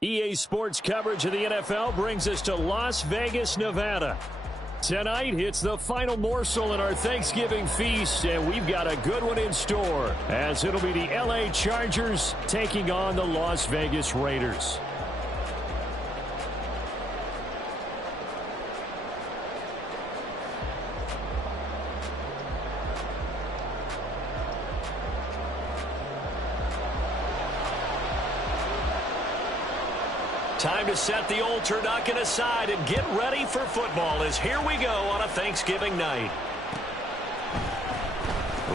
EA Sports coverage of the NFL brings us to Las Vegas, Nevada. Tonight, it's the final morsel in our Thanksgiving feast, and we've got a good one in store, as it'll be the LA Chargers taking on the Las Vegas Raiders. Time to set the old turducken aside and get ready for football as here we go on a Thanksgiving night.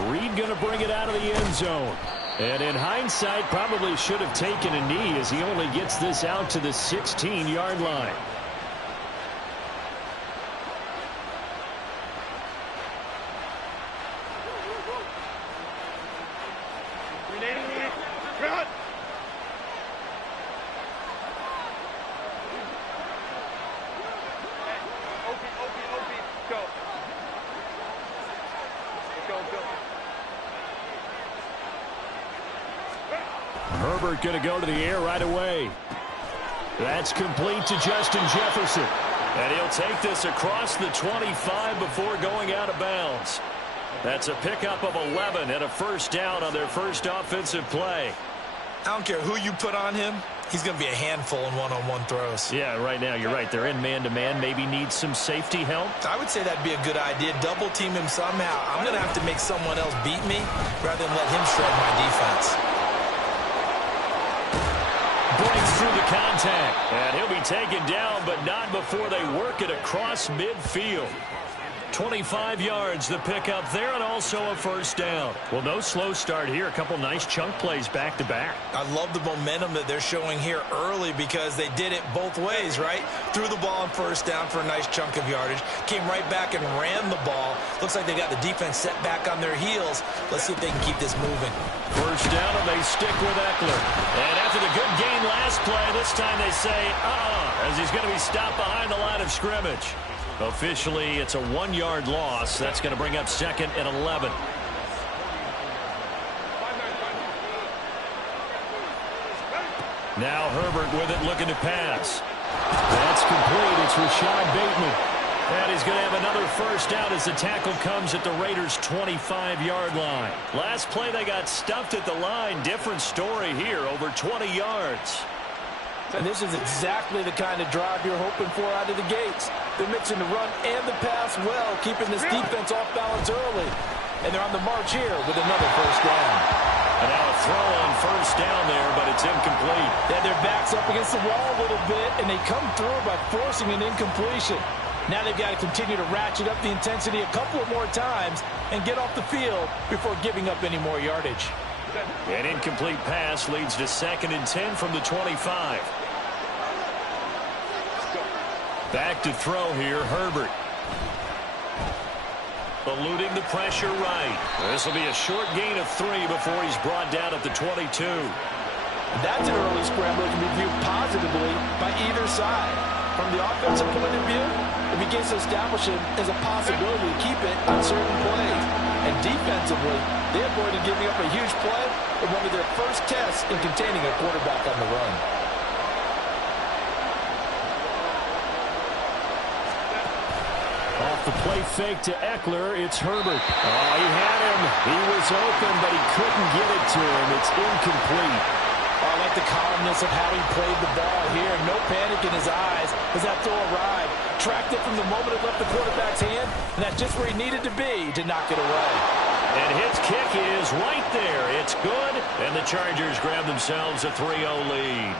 Reed going to bring it out of the end zone. And in hindsight, probably should have taken a knee as he only gets this out to the 16-yard line. Herbert going to go to the air right away. That's complete to Justin Jefferson. And he'll take this across the 25 before going out of bounds. That's a pickup of 11 and a first down on their first offensive play. I don't care who you put on him. He's going to be a handful in one-on-one throws. Yeah, right now you're right. They're in man-to-man. Maybe need some safety help. I would say that'd be a good idea. Double team him somehow. I'm going to have to make someone else beat me rather than let him shred my defense. Breaks through the contact. And he'll be taken down, but not before they work it across midfield. 25 yards the pickup there, and also a first down. Well, no slow start here. A couple nice chunk plays back-to-back. I love the momentum that they're showing here early because they did it both ways, right? Threw the ball on first down for a nice chunk of yardage. Came right back and ran the ball. Looks like they got the defense set back on their heels. Let's see if they can keep this moving. First down, and they stick with Eckler. And after the good gain last play, this time they say, as he's going to be stopped behind the line of scrimmage. Officially, it's a 1-yard loss. That's going to bring up 2nd and 11. Now Herbert with it, looking to pass. That's complete. It's Rashad Bateman. And he's going to have another first down as the tackle comes at the Raiders' 25-yard line. Last play, they got stuffed at the line. Different story here, over 20 yards. And this is exactly the kind of drive you're hoping for out of the gates. They're mixing the run and the pass well, keeping this defense off balance early. And they're on the march here with another first down. And now a throw on first down there, but it's incomplete. Yeah, their back's up against the wall a little bit, and they come through by forcing an incompletion. Now they've got to continue to ratchet up the intensity a couple of more times and get off the field before giving up any more yardage. An incomplete pass leads to 2nd and 10 from the 25. Back to throw here, Herbert. Eluding the pressure right. This will be a short gain of 3 before he's brought down at the 22. That's an early scramble that can be viewed positively by either side. From the offensive point of view, it begins to establish it as a possibility to keep it on certain plays. And defensively, they avoided giving up a huge play in one of their first tests in containing a quarterback on the run. Off the play fake to Eckler, it's Herbert. Oh, he had him. He was open, but he couldn't get it to him. It's incomplete. Oh, I like the calmness of how he played the ball here. No panic in his eyes as that throw arrived. Tracked it from the moment it left the quarterback's hand, and that's just where he needed to be to knock it away. And his kick is right there. It's good, and the Chargers grab themselves a 3-0 lead.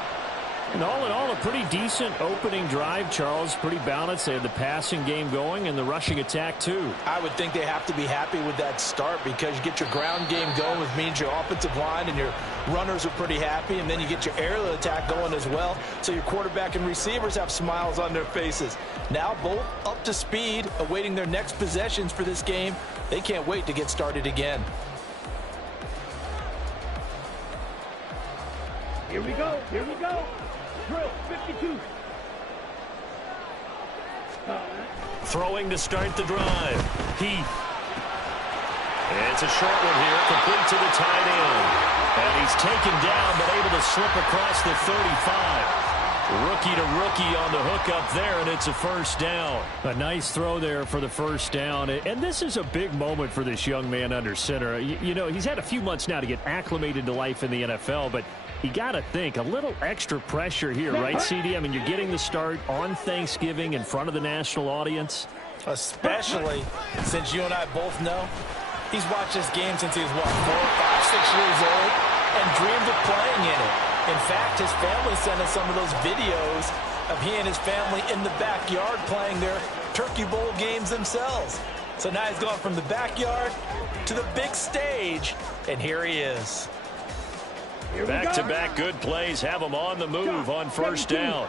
And all in all, a pretty decent opening drive, Charles. Pretty balanced. They had the passing game going and the rushing attack, too. I would think they have to be happy with that start because you get your ground game going, which means your offensive line and your runners are pretty happy, and then you get your aerial attack going as well, so your quarterback and receivers have smiles on their faces. Now both up to speed, awaiting their next possessions for this game. They can't wait to get started again. Here we go. Here we go. Drill 52. Throwing to start the drive. Heath. It's a short one here, complete to the tight end. And he's taken down, but able to slip across the 35. Rookie to rookie on the hook up there, and it's a first down. A nice throw there for the first down. And this is a big moment for this young man under center. You know, he's had a few months now to get acclimated to life in the NFL, but you got to think, a little extra pressure here, right, CD? I mean, you're getting the start on Thanksgiving in front of the national audience. Especially since you and I both know he's watched this game since he was, what, 4, 5, 6 years old and dreamed of playing in it. In fact, his family sent us some of those videos of he and his family in the backyard playing their Turkey Bowl games themselves. So now he's gone from the backyard to the big stage, and here he is. Back-to-back good plays have him on the move on first down.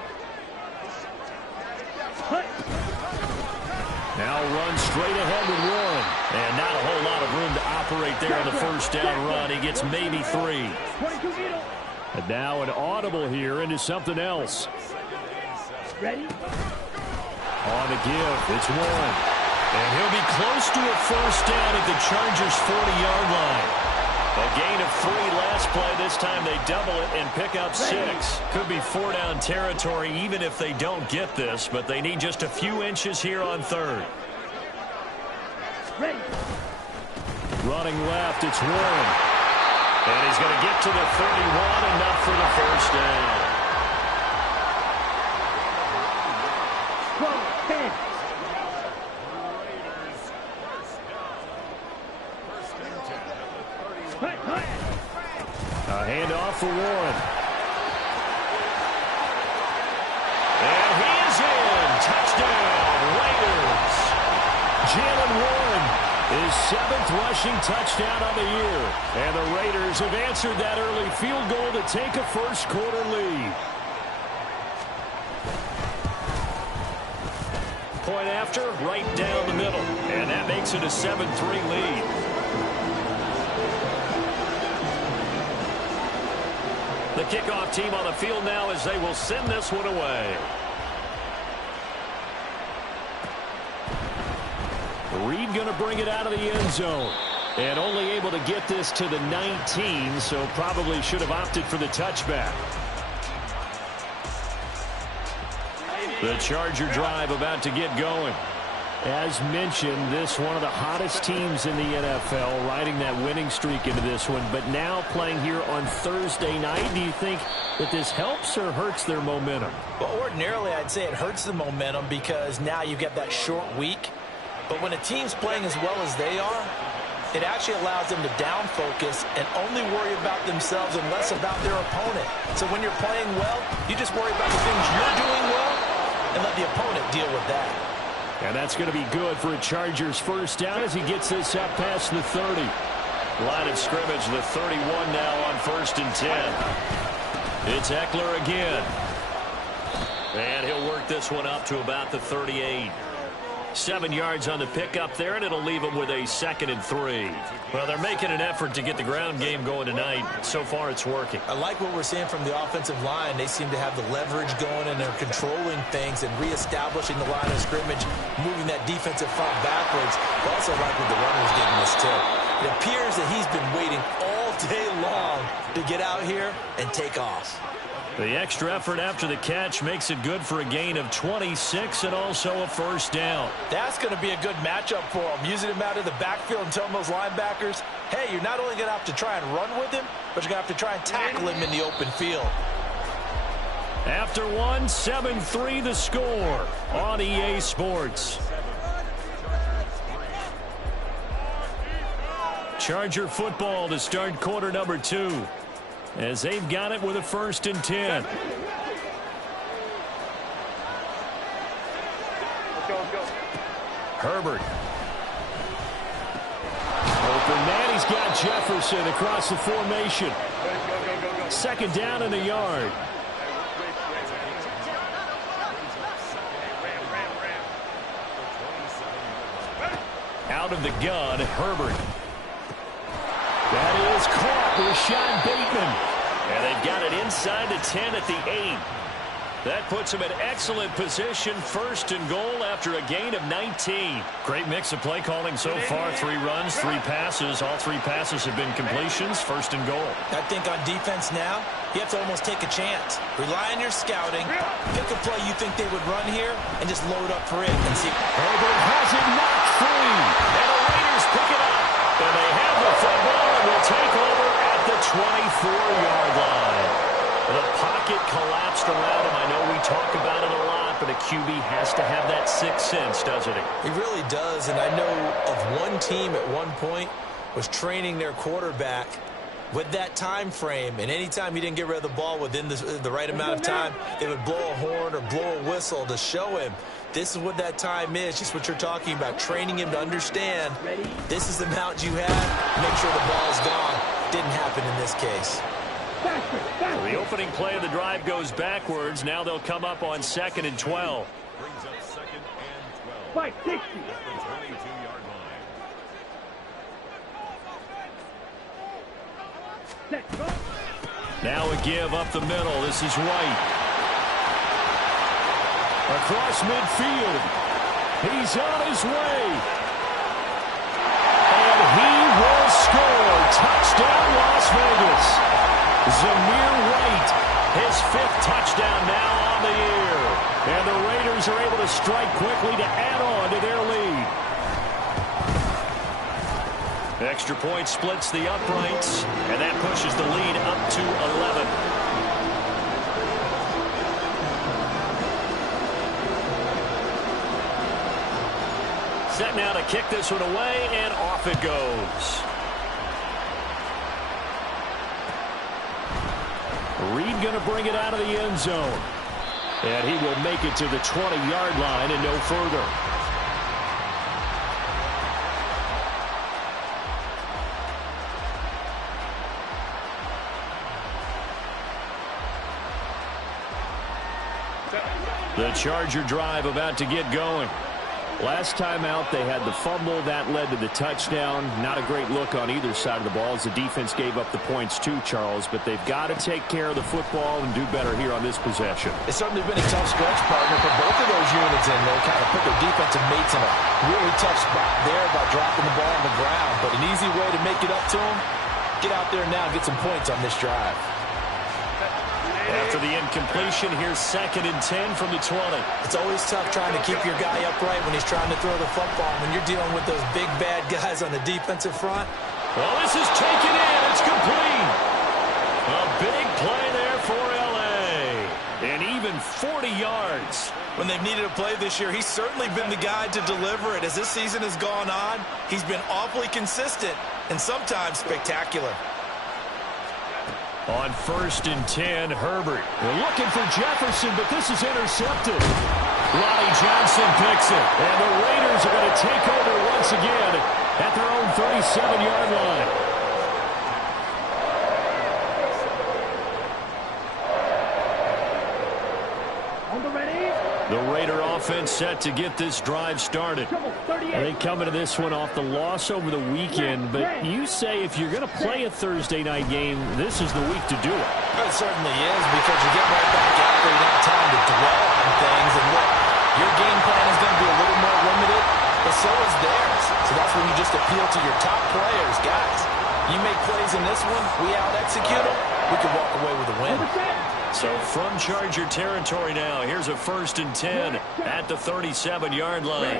Now runs straight ahead with Warren. And not a whole lot of room to operate there on the first down run. He gets maybe 3. And now an audible here into something else. Ready? On the give, it's Warren. And he'll be close to a first down at the Chargers' 40-yard line. A gain of 3 last play. This time they double it and pick up 6. Could be 4-down territory even if they don't get this, but they need just a few inches here on third. Ready? Running left, it's Warren. And he's going to get to the 31, enough for the first down. 12, 10. A handoff for Warren. And he is in. Touchdown, Raiders. Jaylen Warren, his 7th rushing touchdown on the year. And the Raiders have answered that early field goal to take a first-quarter lead. Point after, right down the middle. And that makes it a 7-3 lead. The kickoff team on the field now as they will send this one away. Reed going to bring it out of the end zone. And only able to get this to the 19, so probably should have opted for the touchback. The Charger drive about to get going. As mentioned, this one of the hottest teams in the NFL, riding that winning streak into this one, but now playing here on Thursday night. Do you think that this helps or hurts their momentum? Well, ordinarily, I'd say it hurts the momentum because now you get that short week. But when a team's playing as well as they are, it actually allows them to down focus and only worry about themselves and less about their opponent. So when you're playing well, you just worry about the things you're doing well and let the opponent deal with that. And that's going to be good for a Chargers first down as he gets this up past the 30. Line of scrimmage, the 31 now on 1st and 10. It's Eckler again. And he'll work this one up to about the 38. 7 yards on the pickup there, and it'll leave him with a 2nd and 3. Well, they're making an effort to get the ground game going tonight. So far, it's working. I like what we're seeing from the offensive line. They seem to have the leverage going, and they're controlling things and reestablishing the line of scrimmage, moving that defensive front backwards. I also like what the runner's getting this too. It appears that he's been waiting all day long to get out here and take off. The extra effort after the catch makes it good for a gain of 26 and also a first down. That's going to be a good matchup for him. Using him out of the backfield and telling those linebackers, hey, you're not only going to have to try and run with him, but you're going to have to try and tackle him in the open field. After one, 7-3 the score on EA Sports. Charger football to start quarter number 2. As they've got it with a 1st and 10. Let's go. Herbert. Open man, he's got Jefferson across the formation. Go. 2nd down in a yard. Out of the gun, Herbert. That is caught with Rashad Bateman. And they've got it inside the 10 at the 8. That puts him in excellent position, first and goal after a gain of 19. Great mix of play calling so far. 3 runs, 3 passes. All 3 passes have been completions, first and goal. I think on defense now, you have to almost take a chance. Rely on your scouting. Pick a play you think they would run here and just load up for it and see. Herbert has it knocked free. And the Raiders pick it up. And they have the football and will take over at the 24-yard line. The pocket collapsed around him. I know we talk about it a lot, but a QB has to have that sixth sense, doesn't he? He really does, and I know of one team at one point was training their quarterback with that time frame, and anytime he didn't get rid of the ball within the right amount of time, they would blow a horn or blow a whistle to show him this is what that time is, just what you're talking about, training him to understand this is the amount you have, make sure the ball is gone. Didn't happen in this case. The opening play of the drive goes backwards. Now they'll come up on 2nd and 12. Brings up 2nd and 12. 560. At the 22-yard line. Now a give up the middle. This is White. Across midfield. He's on his way. And he will score. Touchdown, Las Vegas. Zamir White, his 5th touchdown now on the year. And the Raiders are able to strike quickly to add on to their lead. The extra point splits the uprights, and that pushes the lead up to 11. Set now to kick this one away, and off it goes. Reed going to bring it out of the end zone. And he will make it to the 20-yard line and no further. The Charger drive about to get going. Last time out, they had the fumble. That led to the touchdown. Not a great look on either side of the ball as the defense gave up the points too, Charles. But they've got to take care of the football and do better here on this possession. It's certainly been a tough stretch, partner, for both of those units, and they kind of put their defensive mates in a really tough spot there by dropping the ball on the ground. But an easy way to make it up to them, get out there now and get some points on this drive. After the incompletion, here's 2nd and 10 from the 20. It's always tough trying to keep your guy upright when he's trying to throw the football. When you're dealing with those big, bad guys on the defensive front. Well, this is taken in. It's complete. A big play there for L.A. And even 40 yards. When they've needed a play this year, he's certainly been the guy to deliver it. As this season has gone on, he's been awfully consistent and sometimes spectacular. On 1st and 10, Herbert. They're looking for Jefferson, but this is intercepted. Lonnie Johnson picks it. And the Raiders are going to take over once again at their own 37-yard line. On the ready. The Raider offense set to get this drive started. They come into this one off the loss over the weekend, but you say if you're going to play a Thursday night game, this is the week to do it. It certainly is, because you get right back out there, you don't have time to dwell on things, and look, your game plan is going to be a little more limited, but so is theirs. So that's when you just appeal to your top players. Guys, you make plays in this one, we out-execute them, we can walk away with a win. So from Charger territory now, here's a 1st and 10 at the 37-yard line.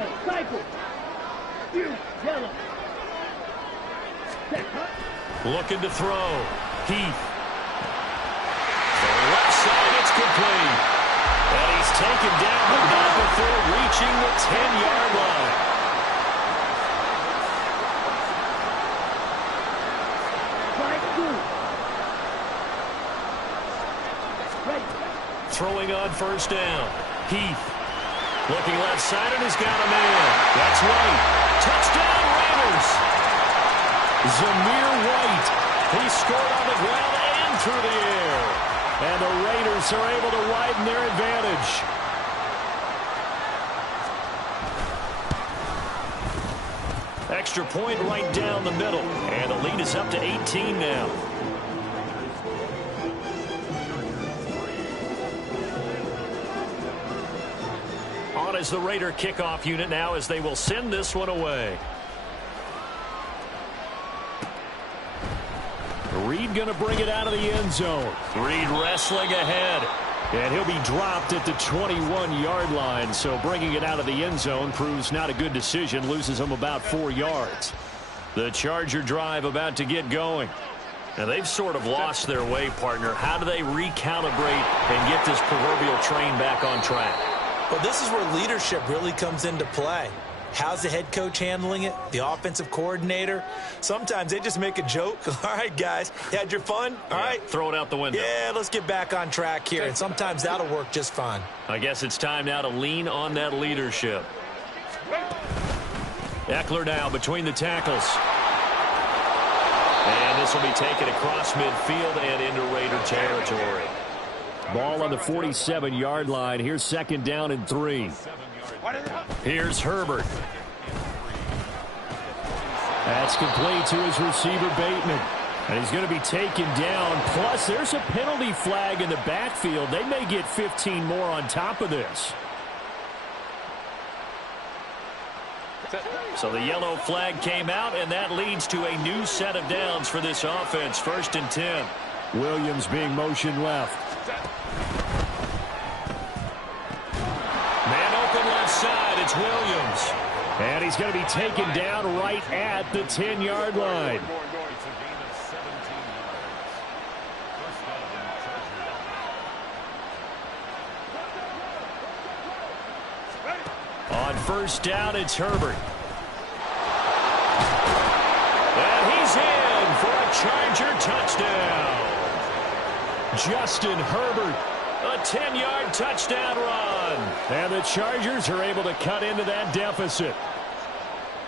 Looking to throw. Heath. To the left side, it's complete. And he's taken down, but not before reaching the 10-yard line. Throwing on 1st down. Heath. Looking left side and has got a man. That's White. Touchdown, Raiders. Zamir White. He scored on the ground and through the air. And the Raiders are able to widen their advantage. Extra point right down the middle. And the lead is up to 18 now. out as the Raider kickoff unit now as they will send this one away. Reed going to bring it out of the end zone. Reed wrestling ahead. And he'll be dropped at the 21-yard line. So bringing it out of the end zone proves not a good decision. Loses him about 4 yards. The Charger drive about to get going. Now they've sort of lost their way, partner. How do they recalibrate and get this proverbial train back on track? Well, this is where leadership really comes into play. How's the head coach handling it? The offensive coordinator? Sometimes they just make a joke. All right, guys, you had your fun? All right. Throw it out the window. Yeah, let's get back on track here. And sometimes that'll work just fine. I guess it's time now to lean on that leadership. Eckler now between the tackles. And this will be taken across midfield and into Raider territory. Ball on the 47-yard line. Here's 2nd down and 3. Here's Herbert. That's complete to his receiver, Bateman. And he's going to be taken down. Plus, there's a penalty flag in the backfield. They may get 15 more on top of this. So the yellow flag came out, and that leads to a new set of downs for this offense. 1st and 10. Williams being motioned left. Man open left side. It's Williams. And he's going to be taken down right at the 10-yard line. On 1st down, it's Herbert. And he's in for a Charger touchdown. Justin Herbert, a 10-yard touchdown run. And the Chargers are able to cut into that deficit.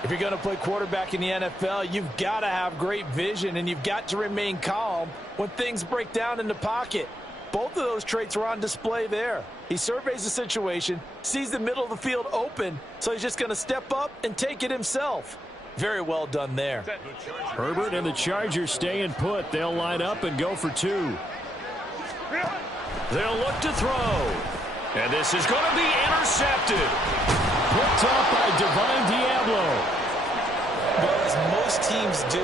If you're going to play quarterback in the NFL, you've got to have great vision, and you've got to remain calm when things break down in the pocket. Both of those traits were on display there. He surveys the situation, sees the middle of the field open, so he's just going to step up and take it himself. Very well done there. Herbert and the Chargers staying put. They'll line up and go for 2. They'll look to throw. And this is going to be intercepted. Picked up by Divine Diablo. Well, as most teams do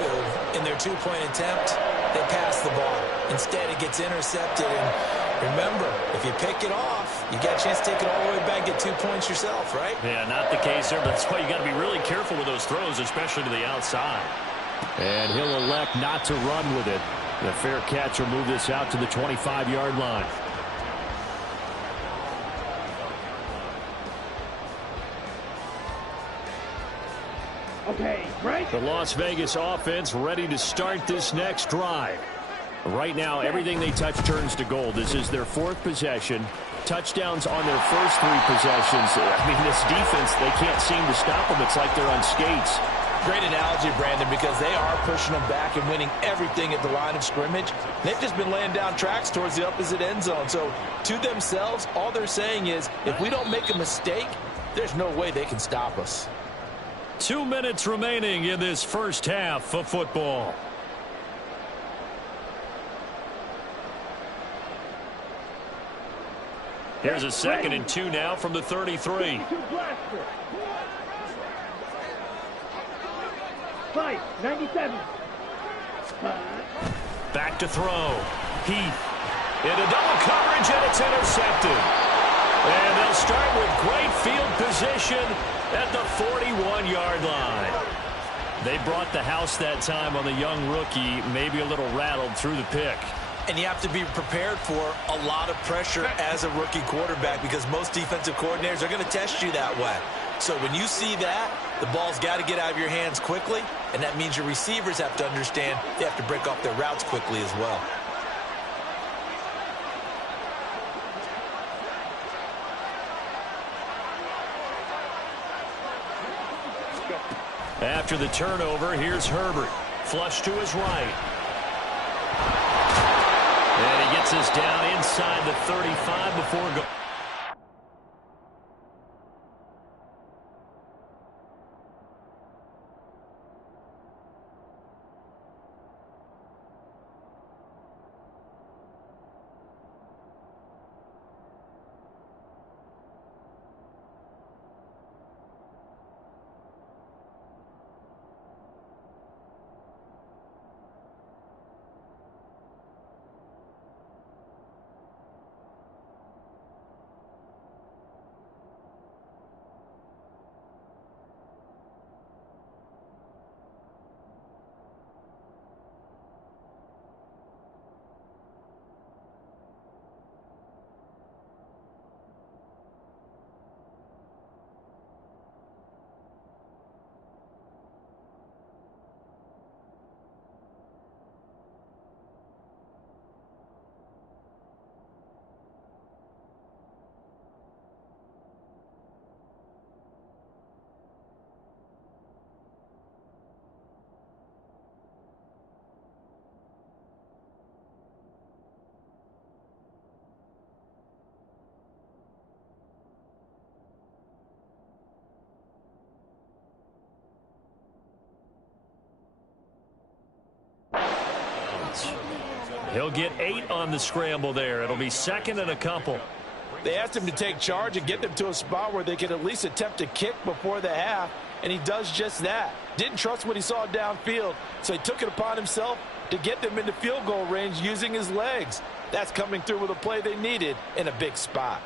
in their 2-point attempt, they pass the ball. Instead, it gets intercepted. And remember, if you pick it off, you got a chance to take it all the way back, get 2 points yourself, right? Yeah, not the case there, but that's why you got to be really careful with those throws, especially to the outside. And he'll elect not to run with it. The fair catch will move this out to the 25-yard line. Okay, right? The Las Vegas offense ready to start this next drive. Right now, everything they touch turns to gold. This is their 4th possession. Touchdowns on their first 3 possessions. I mean, this defense, they can't seem to stop them. It's like they're on skates. Great analogy, Brandon, because they are pushing them back and winning everything at the line of scrimmage. They've just been laying down tracks towards the opposite end zone. So, to themselves, all they're saying is, if we don't make a mistake, there's no way they can stop us. 2 minutes remaining in this first half of football. Here's a 2nd and 2 now from the 33. Fight, 97. Back to throw. Heath into double coverage, and it's intercepted. And they'll start with great field position at the 41-yard line. They brought the house that time on the young rookie, maybe a little rattled through the pick. And you have to be prepared for a lot of pressure as a rookie quarterback because most defensive coordinators are going to test you that way. So when you see that, the ball's got to get out of your hands quickly, and that means your receivers have to understand they have to break off their routes quickly as well. After the turnover, here's Herbert. Flush to his right. And he gets us down inside the 35 before going. He'll get 8 on the scramble there. It'll be 2nd and a couple. They asked him to take charge and get them to a spot where they could at least attempt to kick before the half, and he does just that. Didn't trust what he saw downfield, so he took it upon himself to get them into field goal range using his legs. That's coming through with a play they needed in a big spot.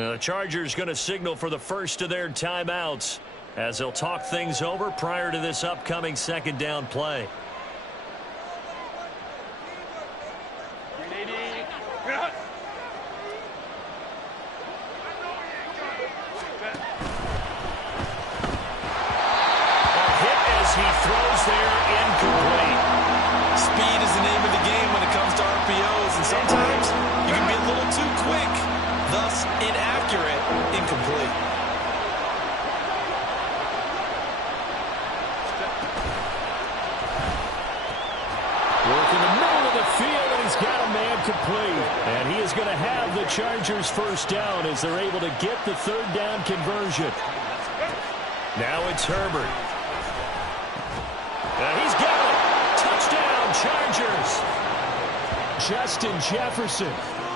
The Chargers going to signal for the first of their timeouts as they'll talk things over prior to this upcoming second down play. He throws there, incomplete. Speed is the name of the game when it comes to RPOs, and sometimes you can be a little too quick, thus inaccurate, incomplete. Work in the middle of the field, and he's got a man complete. And he is going to have the Chargers first down as they're able to get the third down conversion. Now it's Herbert. He's got it. Touchdown, Chargers. Justin Jefferson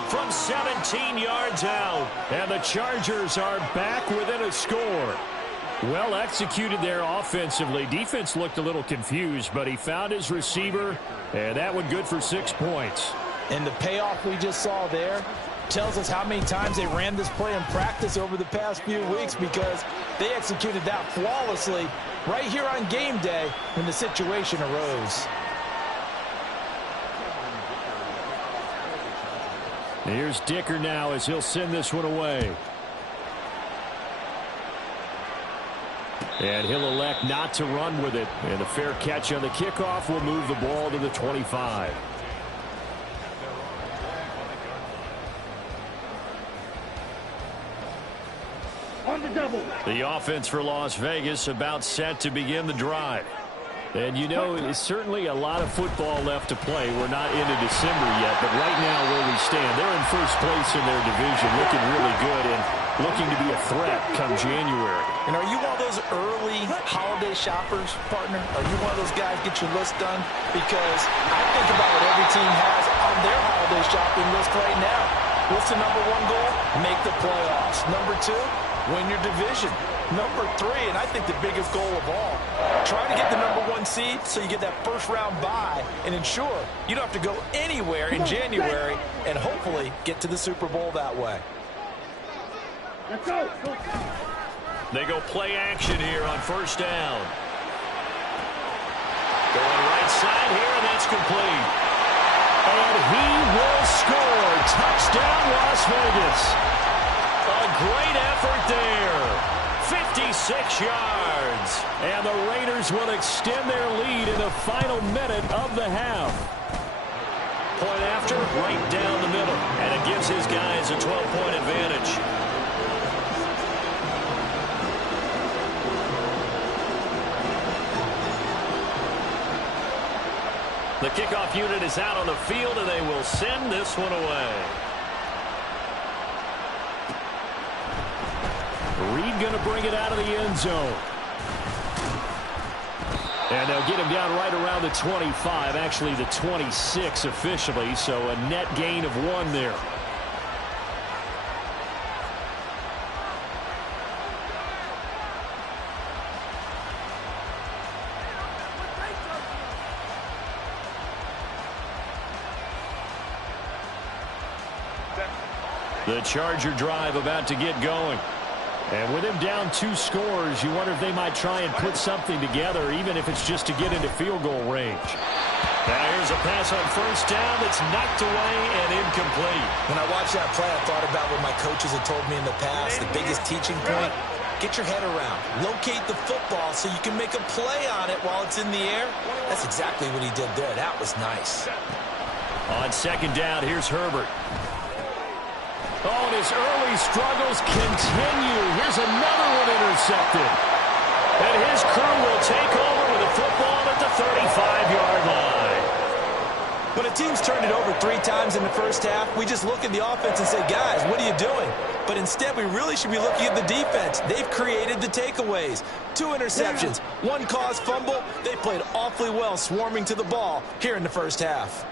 from 17 yards out. And the Chargers are back within a score. Well executed there offensively. Defense looked a little confused, but he found his receiver, and that one good for 6 points. And the payoff we just saw there tells us how many times they ran this play in practice over the past few weeks, because they executed that flawlessly right here on game day when the situation arose. Here's Dicker now as he'll send this one away. And he'll elect not to run with it. And a fair catch on the kickoff will move the ball to the 25. On the double. The offense for Las Vegas about set to begin the drive. And you know, it's certainly a lot of football left to play. We're not into December yet, but right now where we stand, they're in first place in their division, looking really good and looking to be a threat come January. And are you one of those early holiday shoppers, partner? Are you one of those guys get your list done? Because I think about what every team has on their holiday shopping list right now. What's the number one goal? Make the playoffs. Number two, win your division. Number three, and I think the biggest goal of all, try to get the number one seed so you get that first round bye and ensure you don't have to go anywhere in January and hopefully get to the Super Bowl that way. Let's go. They go play action here on first down. Going right side here, and that's complete. And he will score. Touchdown, Las Vegas. A great effort there. 56 yards. And the Raiders will extend their lead in the final minute of the half. Point after, right down the middle. And it gives his guys a 12-point advantage. The kickoff unit is out on the field, and they will send this one away. Reed going to bring it out of the end zone. And they'll get him down right around the 25, actually the 26 officially, so a net gain of 1 there. The Charger drive about to get going. And with him down 2 scores, you wonder if they might try and put something together, even if it's just to get into field goal range. Now here's a pass on first down that's knocked away and incomplete. When I watched that play, I thought about what my coaches had told me in the past. The biggest teaching point, get your head around. Locate the football so you can make a play on it while it's in the air. That's exactly what he did there. That was nice. On second down, here's Herbert. Oh, and his early struggles continue. Here's another one intercepted. And his crew will take over with the football at the 35-yard line. When a team's turned it over 3 times in the first half, we just look at the offense and say, guys, what are you doing? But instead, we really should be looking at the defense. They've created the takeaways. 2 interceptions, 1 caused fumble. They played awfully well swarming to the ball here in the first half.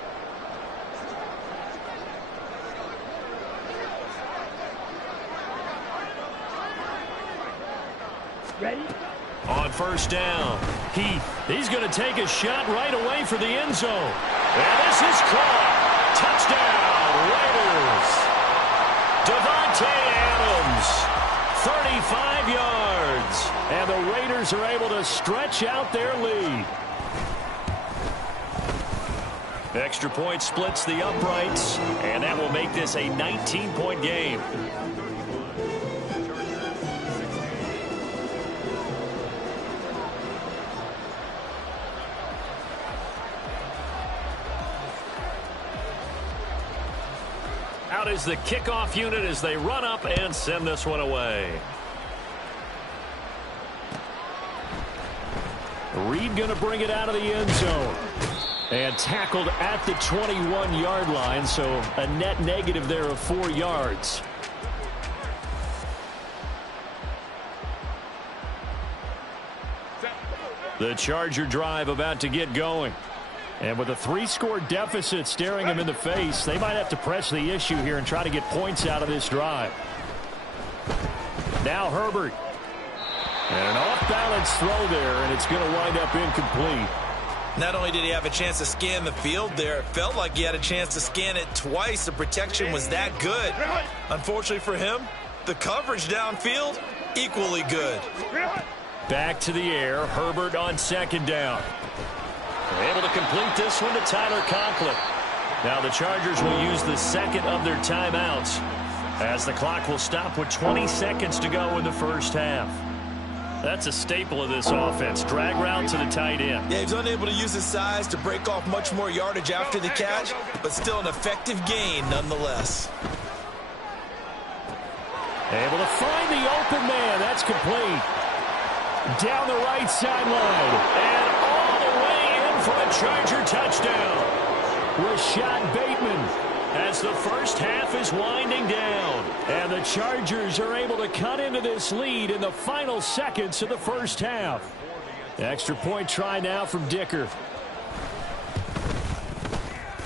Ready? On first down, he's going to take a shot right away for the end zone. And this is caught. Touchdown, Raiders. Davante Adams. And the Raiders are able to stretch out their lead. Extra point splits the uprights, and that will make this a 19-point game. Out is the kickoff unit as they run up and send this one away. Reed going to bring it out of the end zone. And tackled at the 21-yard line, so a net negative there of 4 yards. The Charger drive about to get going. And with a 3-score deficit staring them in the face, they might have to press the issue here and try to get points out of this drive. Now Herbert. And an off-balance throw there, and it's going to wind up incomplete. Not only did he have a chance to scan the field there, it felt like he had a chance to scan it twice. The protection was that good. Unfortunately for him, the coverage downfield, equally good. Back to the air, Herbert on second down. Able to complete this one to Tyler Conklin. Now the Chargers will use the second of their timeouts as the clock will stop with 20 seconds to go in the first half. That's a staple of this offense. Drag route to the tight end. Yeah, he's unable to use his size to break off much more yardage after the catch, but still an effective gain nonetheless. Able to find the open man. That's complete. Down the right sideline. And all the way in for a Charger touchdown. Rashad Bateman as the first half is winding down. And the Chargers are able to cut into this lead in the final seconds of the first half. Extra point try now from Dicker.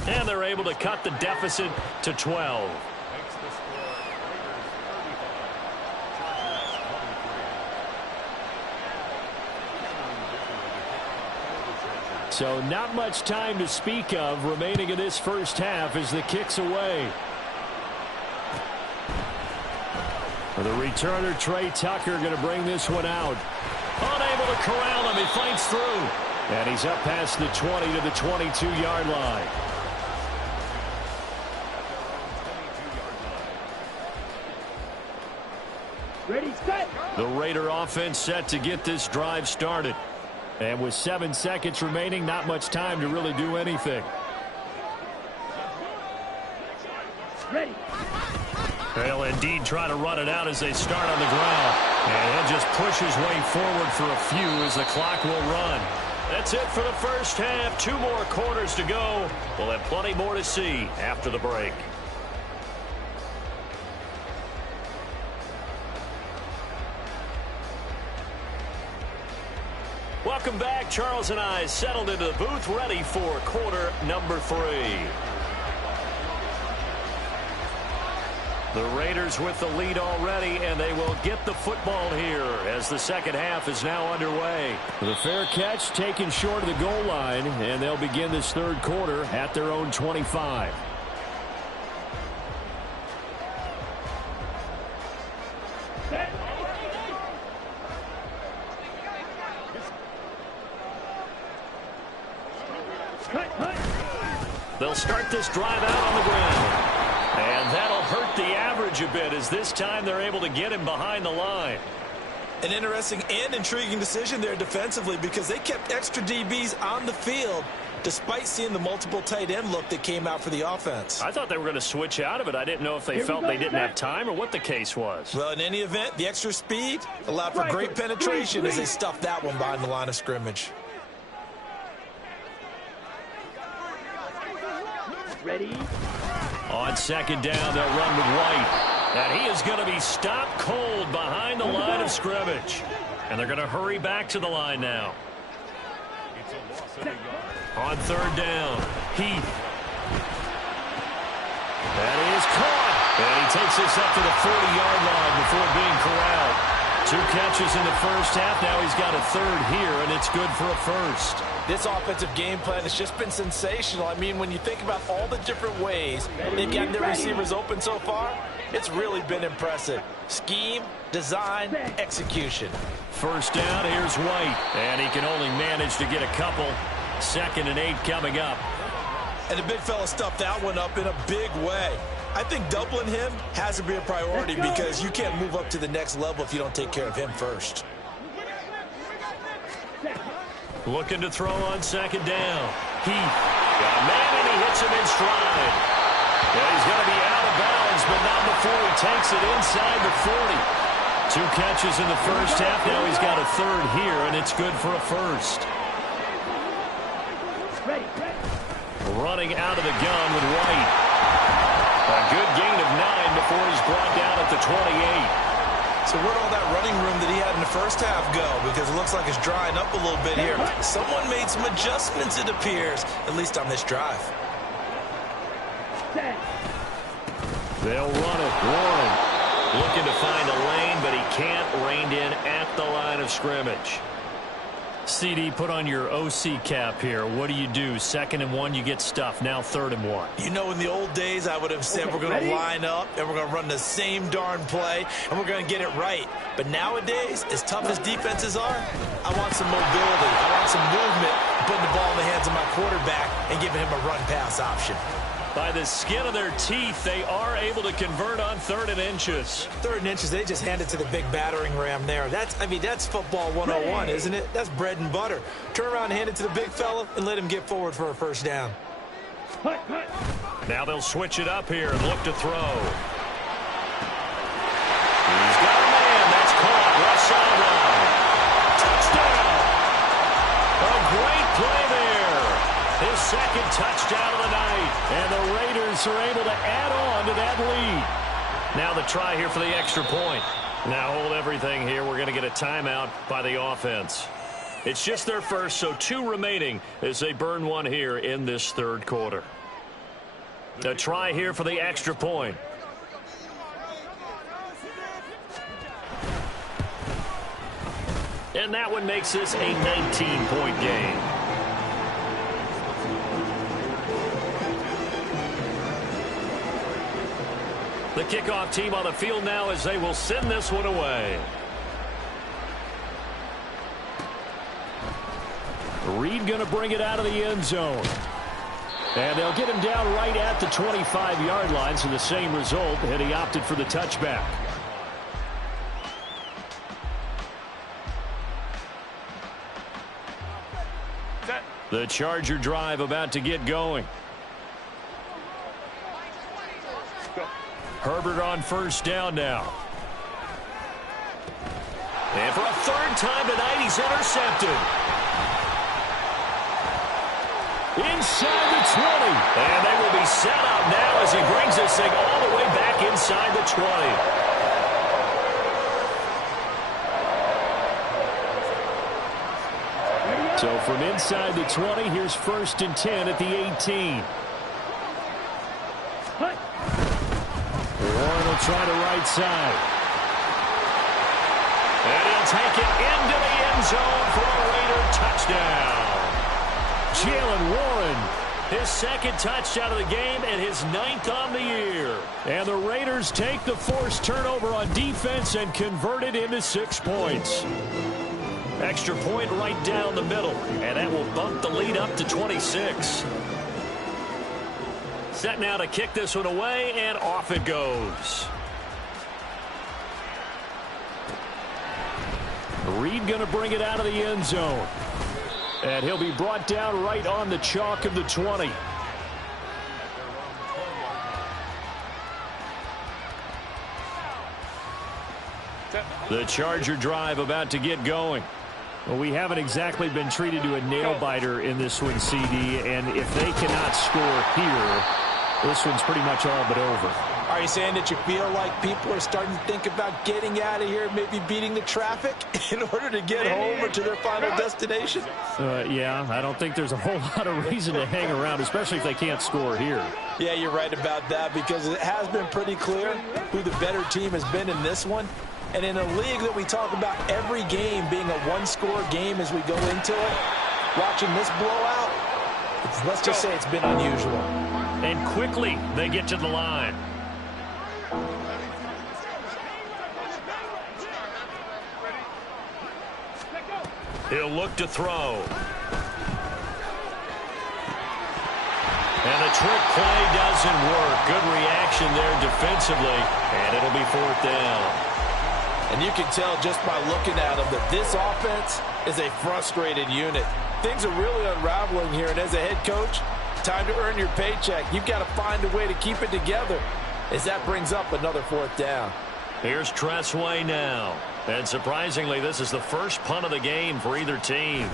And they're able to cut the deficit to 12. So not much time to speak of remaining in this first half as the kick's away. The returner, Trey Tucker, going to bring this one out. Unable to corral him. He fights through. And he's up past the 20 to the 22-yard line. Ready, set. The Raider offense set to get this drive started. And with 7 seconds remaining, not much time to really do anything. Ready. They'll indeed try to run it out as they start on the ground. And he'll just push his way forward for a few as the clock will run. That's it for the first half. 2 more quarters to go. We'll have plenty more to see after the break. Welcome back. Charles and I settled into the booth, ready for quarter number 3. The Raiders with the lead already, and they will get the football here as the second half is now underway. The fair catch taken short of the goal line, and they'll begin this third quarter at their own 25. They'll start this drive out on the ground. And that'll hurt the average a bit as this time they're able to get him behind the line. An interesting and intriguing decision there defensively because they kept extra DBs on the field despite seeing the multiple tight end look that came out for the offense. I thought they were going to switch out of it. I didn't know if they felt they didn't have time or what the case was. Well, in any event, the extra speed allowed for great penetration as they stuffed that one behind the line of scrimmage. Ready. On second down, they'll run with White. And he is going to be stopped cold behind the line of scrimmage. And they're going to hurry back to the line now. On third down, Heath. That is caught. And he takes this up to the 40-yard line before being corralled. 2 catches in the first half. Now he's got a third here, and it's good for a first. This offensive game plan has just been sensational. I mean, when you think about all the different ways they've gotten their receivers open so far, it's really been impressive. Scheme, design, execution. First down, here's White. And he can only manage to get a couple. 2nd and 8 coming up. And the big fella stuffed that one up in a big way. I think doubling him has to be a priority because you can't move up to the next level if you don't take care of him first. Looking to throw on 2nd down. Heath got a man, and he hits him in stride. Yeah, he's going to be out of bounds, but not before he takes it inside the 40. 2 catches in the first half. Now he's got a third here, and it's good for a first. Running out of the gun with White. A good gain of 9 before he's brought down at the 28. So where'd all that running room that he had in the first half go? Because it looks like it's drying up a little bit here. Someone made some adjustments, it appears, at least on this drive. They'll run it. Warren looking to find a lane, but he can't. Reined in at the line of scrimmage. CD, put on your OC cap here. What do? 2nd and 1, you get stuffed. Now 3rd and 1. You know, in the old days, I would have said we're going to line up and we're going to run the same darn play and we're going to get it right. But nowadays, as tough as defenses are, I want some mobility. I want some movement, putting the ball in the hands of my quarterback and giving him a run-pass option. By the skin of their teeth, they are able to convert on 3rd and inches. 3rd and inches, they just hand it to the big battering ram there. That's football 101, isn't it? That's bread and butter. Turn around and hand it to the big fella and let him get forward for a first down. Now they'll switch it up here and look to throw. He's got a man. That's caught. Left sideline. Touchdown. A great play there. His 2nd touchdown of the night. And the Raiders are able to add on to that lead. Now the try here for the extra point. Now hold everything here. We're going to get a timeout by the offense. It's just their first, so 2 remaining as they burn 1 here in this 3rd quarter. A try here for the extra point. And that one makes this a 19-point game. The kickoff team on the field now as they will send this one away. Reed going to bring it out of the end zone. And they'll get him down right at the 25-yard line, so the same result, and he opted for the touchback. The Charger drive about to get going. Herbert on first down now. And for a 3rd time tonight, he's intercepted. Inside the 20. And they will be set up now as he brings this thing all the way back inside the 20. So from inside the 20, here's 1st and 10 at the 18. Warren will try the right side. And he'll take it into the end zone for a Raider touchdown. Jaylen Warren, his 2nd touchdown of the game and his 9th on the year. And the Raiders take the forced turnover on defense and convert it into 6 points. Extra point right down the middle, and that will bump the lead up to 26. Set now to kick this one away, and off it goes. Reed going to bring it out of the end zone. And he'll be brought down right on the chalk of the 20. The Charger drive about to get going. Well, we haven't exactly been treated to a nail-biter in this one, CD, and if they cannot score here, this one's pretty much all but over. Are you saying that you feel like people are starting to think about getting out of here, maybe beating the traffic in order to get home or to their final destination? Yeah, I don't think there's a whole lot of reason to hang around, especially if they can't score here. Yeah, you're right about that because it has been pretty clear who the better team has been in this one. And in a league that we talk about every game being a one-score game as we go into it, watching this blowout, let's just say it's been unusual. And quickly they get to the line. He'll look to throw. And the trick play doesn't work. Good reaction there defensively. And it'll be 4th down. And you can tell just by looking at them that this offense is a frustrated unit. Things are really unraveling here. And as a head coach, time to earn your paycheck. You've got to find a way to keep it together as that brings up another 4th down. Here's Tressway now. And surprisingly, this is the first punt of the game for either team.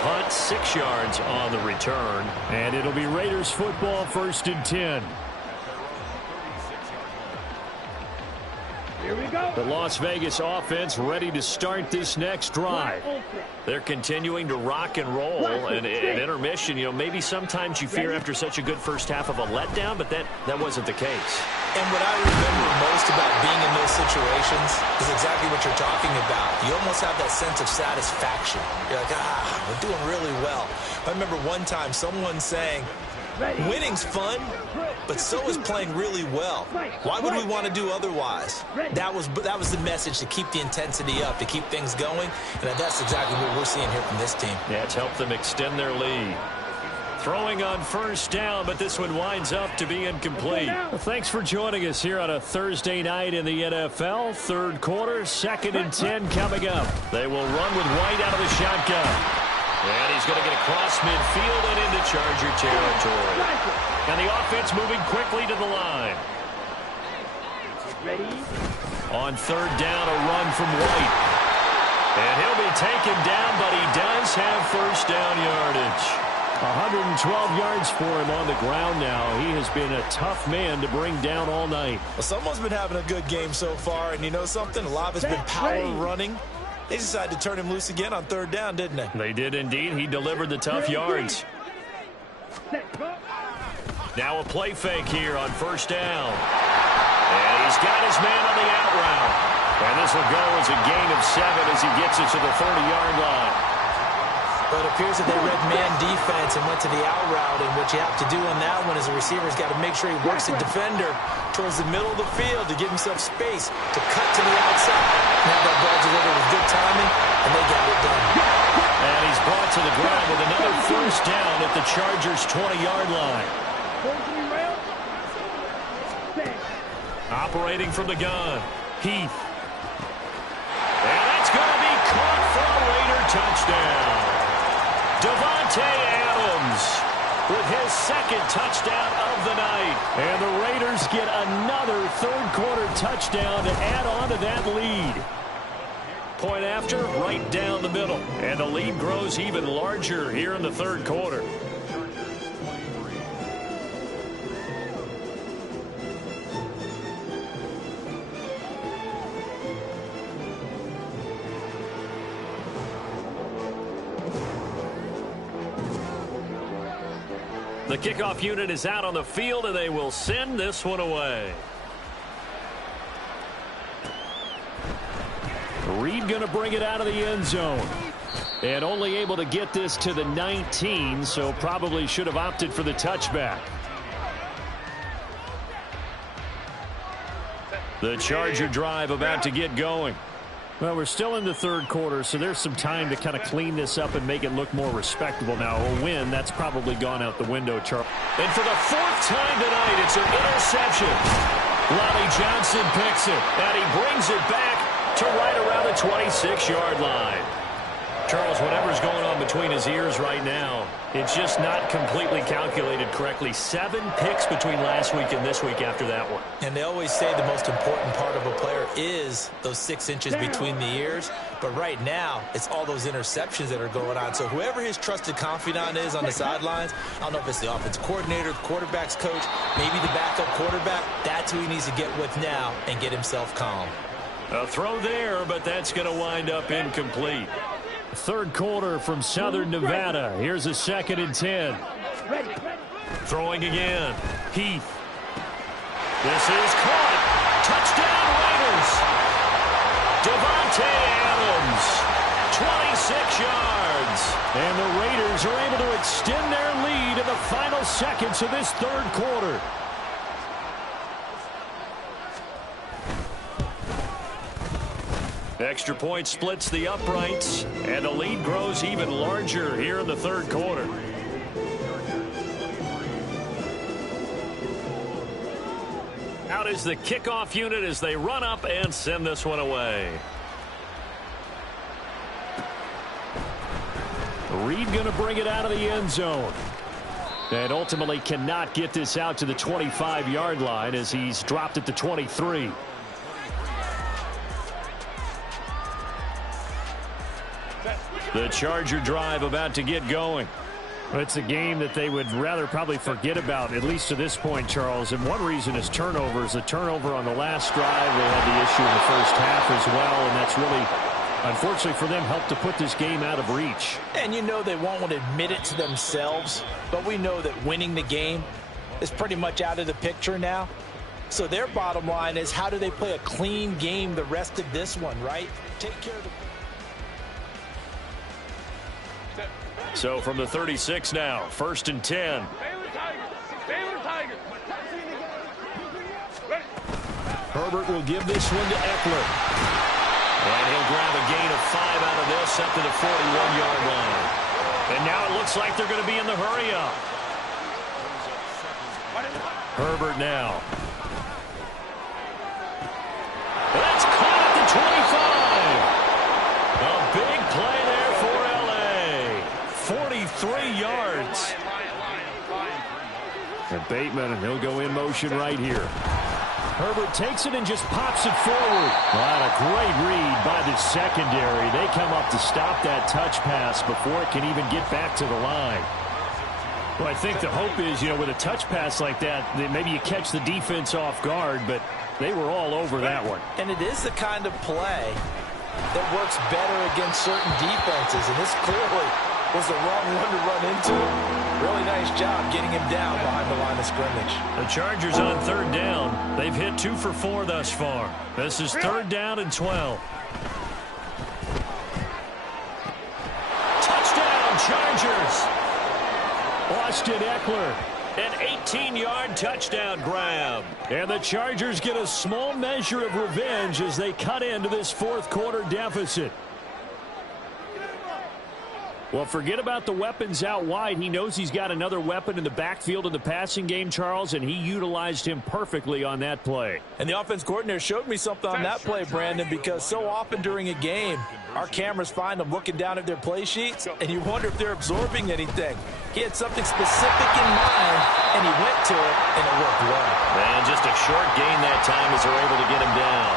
Punt, 6 yards on the return. And it'll be Raiders football, 1st and 10. Here we go. The Las Vegas offense ready to start this next drive. They're continuing to rock and roll. And at intermission, you know, maybe sometimes you fear after such a good first half of a letdown, but that wasn't the case. And what I remember most about being in those situations is exactly what you're talking about. You almost have that sense of satisfaction. You're like, we're doing really well. I remember one time someone saying, winning's fun, but so is playing really well. Why would we want to do otherwise? That was the message, to keep the intensity up, to keep things going, and that's exactly what we're seeing here from this team. Yeah, it's helped them extend their lead. Throwing on 1st down, but this one winds up to be incomplete. Well, thanks for joining us here on a Thursday night in the NFL. 3rd quarter, 2nd and 10 coming up. They will run with White out of the shotgun. And he's going to get across midfield and into Charger territory. And the offense moving quickly to the line. Ready? On 3rd down, a run from White. And he'll be taken down, but he does have 1st down yardage. 112 yards for him on the ground now. He has been a tough man to bring down all night. Well, someone's been having a good game so far, and you know something? A lot of it's been power running. They decided to turn him loose again on 3rd down, didn't they? They did indeed. He delivered the tough yards. Now a play fake here on 1st down. And he's got his man on the out route. And this will go as a gain of 7 as he gets it to the 30-yard line. But it appears that they read man defense and went to the out route, and what you have to do on that one is a receiver's got to make sure he works the defender towards the middle of the field to give himself space to cut to the outside and have that ball delivered with good timing, and they got it done. And he's brought to the ground with another 1st down at the Chargers' 20-yard line. Operating from the gun, Heath. And that's going to be caught for a Raider touchdown. Davante Adams with his 2nd touchdown of the night. And the Raiders get another 3rd quarter touchdown to add on to that lead. Point after, right down the middle. And the lead grows even larger here in the 3rd quarter. The kickoff unit is out on the field, and they will send this one away. Reed going to bring it out of the end zone. And only able to get this to the 19, so probably should have opted for the touchback. The Charger drive about to get going. Well, we're still in the 3rd quarter, so there's some time to kind of clean this up and make it look more respectable. Now, a win, that's probably gone out the window, Charles. And for the 4th time tonight, it's an interception. Lonnie Johnson picks it, and he brings it back to right around the 26-yard line. Charles, whatever's going on between his ears right now, it's just not completely calculated correctly. 7 picks between last week and this week after that one. And they always say the most important part of a player is those 6 inches between the ears. But right now, it's all those interceptions that are going on. So whoever his trusted confidant is on the sidelines, I don't know if it's the offensive coordinator, the quarterback's coach, maybe the backup quarterback, that's who he needs to get with now and get himself calm. A throw there, but that's going to wind up incomplete. Third quarter from Southern Nevada. Here's a 2nd and 10. Throwing again. Heath. This is caught. Touchdown Raiders. Devontae Adams. 26 yards. And the Raiders are able to extend their lead in the final seconds of this third quarter. Extra point splits the uprights, and the lead grows even larger here in the third quarter. Out is the kickoff unit as they run up and send this one away. Reed going to bring it out of the end zone. And ultimately cannot get this out to the 25-yard line as he's dropped at the 23. The Charger drive about to get going. It's a game that they would rather probably forget about, at least to this point, Charles. And one reason is turnovers. The turnover on the last drive, they had the issue in the first half as well, and that's really, unfortunately for them, helped to put this game out of reach. And you know they won't want to admit it to themselves, but we know that winning the game is pretty much out of the picture now. So their bottom line is, how do they play a clean game the rest of this one, right? Take care of the... So from the 36 now, 1st and 10. Herbert will give this one to Eckler. And he'll grab a gain of 5 out of this up to the 41-yard line. And now it looks like they're going to be in the hurry-up. Herbert now. That's caught at the 25. A big play there for L.A. 43 yards. And Bateman, and he'll go in motion right here. Herbert takes it and just pops it forward. What a great read by the secondary. They come up to stop that touch pass before it can even get back to the line. Well, I think the hope is, with a touch pass like that maybe you catch the defense off guard, but they were all over that one. And it is the kind of play that works better against certain defenses, and this clearly was the wrong one to run into. Really nice job getting him down behind the line of scrimmage. The Chargers on 3rd down. They've hit 2 for 4 thus far. This is 3rd down and 12. Touchdown, Chargers. Austin Eckler, an 18-yard touchdown grab. And the Chargers get a small measure of revenge as they cut into this 4th quarter deficit. Well, forget about the weapons out wide. He knows he's got another weapon in the backfield in the passing game, Charles, and he utilized him perfectly on that play. And the offense coordinator showed me something on that play, Brandon, because so often during a game, our cameras find them looking down at their play sheets, and you wonder if they're absorbing anything. He had something specific in mind, and he went to it, and it worked well. And just a short gain that time as they're able to get him down.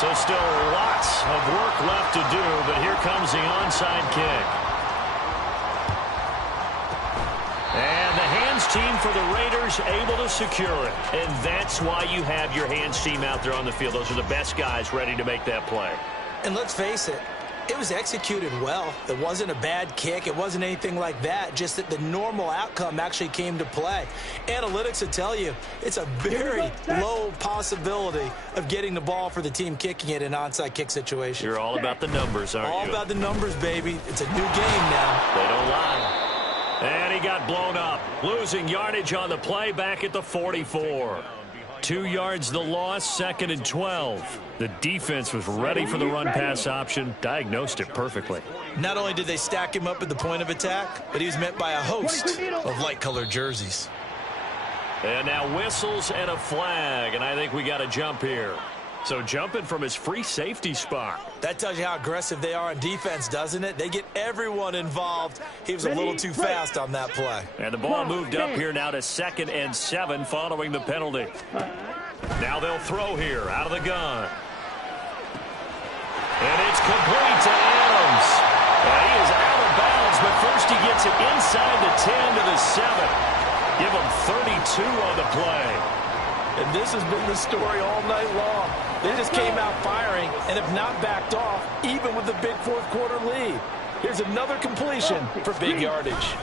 So still lots of work left to do, but here comes the onside kick. And the hands team for the Raiders able to secure it. And that's why you have your hands team out there on the field. Those are the best guys ready to make that play. And let's face it, it was executed well. It wasn't a bad kick. It wasn't anything like that. Just that the normal outcome actually came to play. Analytics will tell you it's a very low possibility of getting the ball for the team kicking it in an onside kick situation. You're all about the numbers, aren't you? All about the numbers, baby. It's a new game now. They don't lie. And he got blown up. Losing yardage on the play back at the 44. 2 yards the loss, 2nd and 12. The defense was ready for the run-pass option, diagnosed it perfectly. Not only did they stack him up at the point of attack, but he was met by a host of light-colored jerseys. And now whistles and a flag, and I think we got a jump here. So jumping from his free safety spot. That tells you how aggressive they are on defense, doesn't it? They get everyone involved. He was a little too fast on that play. And the ball moved up here now to 2nd and 7 following the penalty. Now they'll throw here out of the gun. And it's complete to Adams. And he is out of bounds, but first he gets it inside the 10 to the 7. Give him 32 on the play. And this has been the story all night long. They just came out firing and have not backed off, even with the big fourth-quarter lead. Here's another completion for big yardage.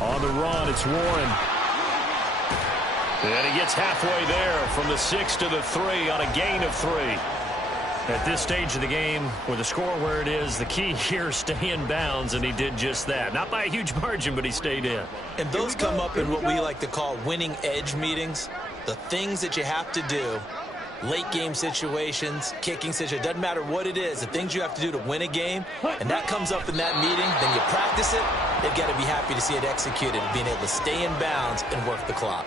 On the run, it's Warren. And he gets halfway there from the 6 to the 3 on a gain of 3. At this stage of the game, with the score where it is, the key here, stay in bounds, and he did just that. Not by a huge margin, but he stayed in. And those come up in what we like to call winning edge meetings. The things that you have to do, late game situations, kicking situations, doesn't matter what it is, the things you have to do to win a game, and that comes up in that meeting, then you practice it, you've got to be happy to see it executed, being able to stay in bounds and work the clock.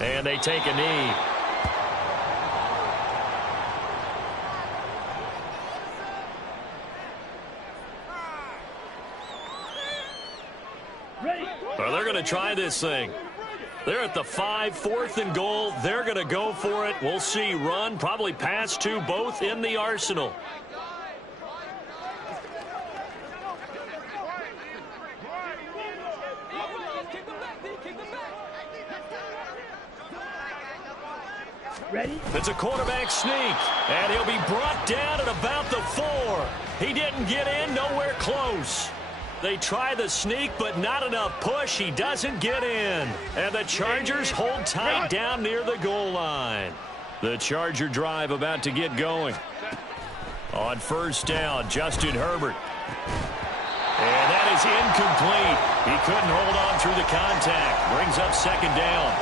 And they take a knee. Well, they're going to try this thing. They're at the 5, 4th and goal. They're going to go for it. We'll see run, probably pass to both in the arsenal. Ready? It's a quarterback sneak, and he'll be brought down at about the 4. He didn't get in, nowhere close. They try the sneak, but not enough push. He doesn't get in. And the Chargers hold tight down near the goal line. The Charger drive about to get going. On first down, Justin Herbert. And that is incomplete. He couldn't hold on through the contact. Brings up second down.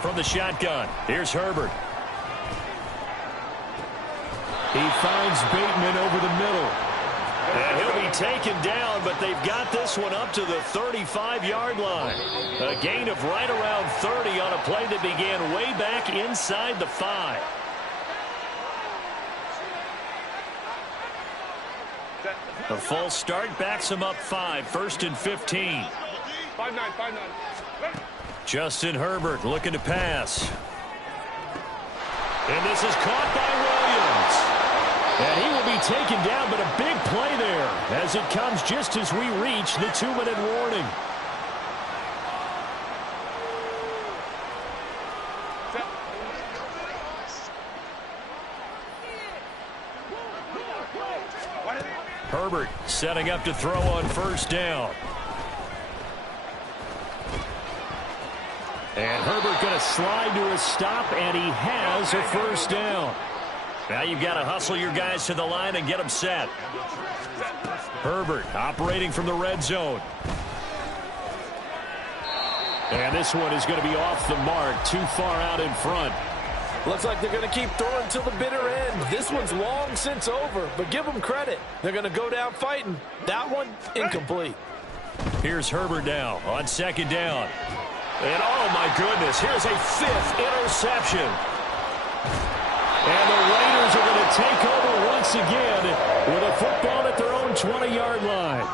From the shotgun, here's Herbert. He finds Bateman over the middle. And he'll be taken down, but they've got this one up to the 35-yard line. A gain of right around 30 on a play that began way back inside the 5. A false start backs him up 5, 1st and 15. 5-9. Justin Herbert looking to pass. And this is caught by Williams. And he will be taken down, but a big play there as it comes just as we reach the 2-minute warning. Herbert setting up to throw on first down. And Herbert going to slide to a stop, and he has a first down. Now you've got to hustle your guys to the line and get them set. Herbert operating from the red zone. And this one is going to be off the mark, too far out in front. Looks like they're going to keep throwing to the bitter end. This one's long since over, but give them credit. They're going to go down fighting. That one, incomplete. Here's Herbert now on second down. And oh my goodness, here's a 5th interception. And the Raiders are going to take over once again with a football at their own 20-yard line.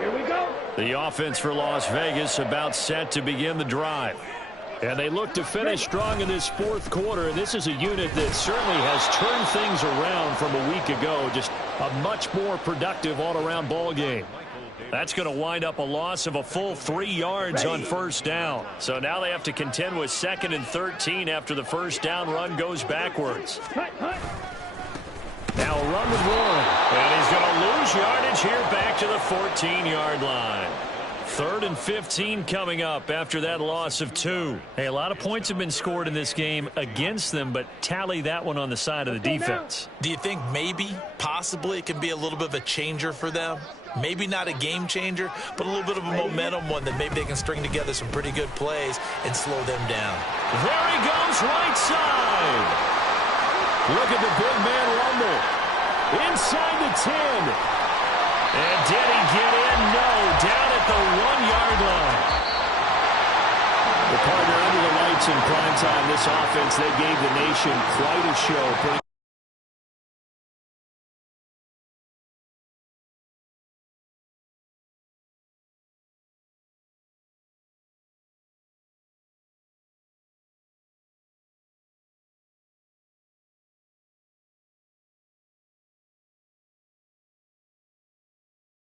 Here we go. The offense for Las Vegas about set to begin the drive. And they look to finish strong in this 4th quarter. And this is a unit that certainly has turned things around from a week ago. Just a much more productive all-around ball game. That's going to wind up a loss of a full 3 yards on first down. So now they have to contend with 2nd and 13 after the first down run goes backwards. Now a run with Warren. And he's going to lose yardage here back to the 14-yard line. 3rd and 15 coming up after that loss of 2. Hey, a lot of points have been scored in this game against them, but tally that one on the side of the defense. Do you think maybe, possibly, it can be a little bit of a changer for them? Maybe not a game changer, but a little bit of a momentum one that maybe they can string together some pretty good plays and slow them down. There he goes, right side. Look at the big man rumble. Inside the 10. And did he get in? No, down at the 1-yard line. The partner under the lights in prime time, this offense, they gave the nation quite a show.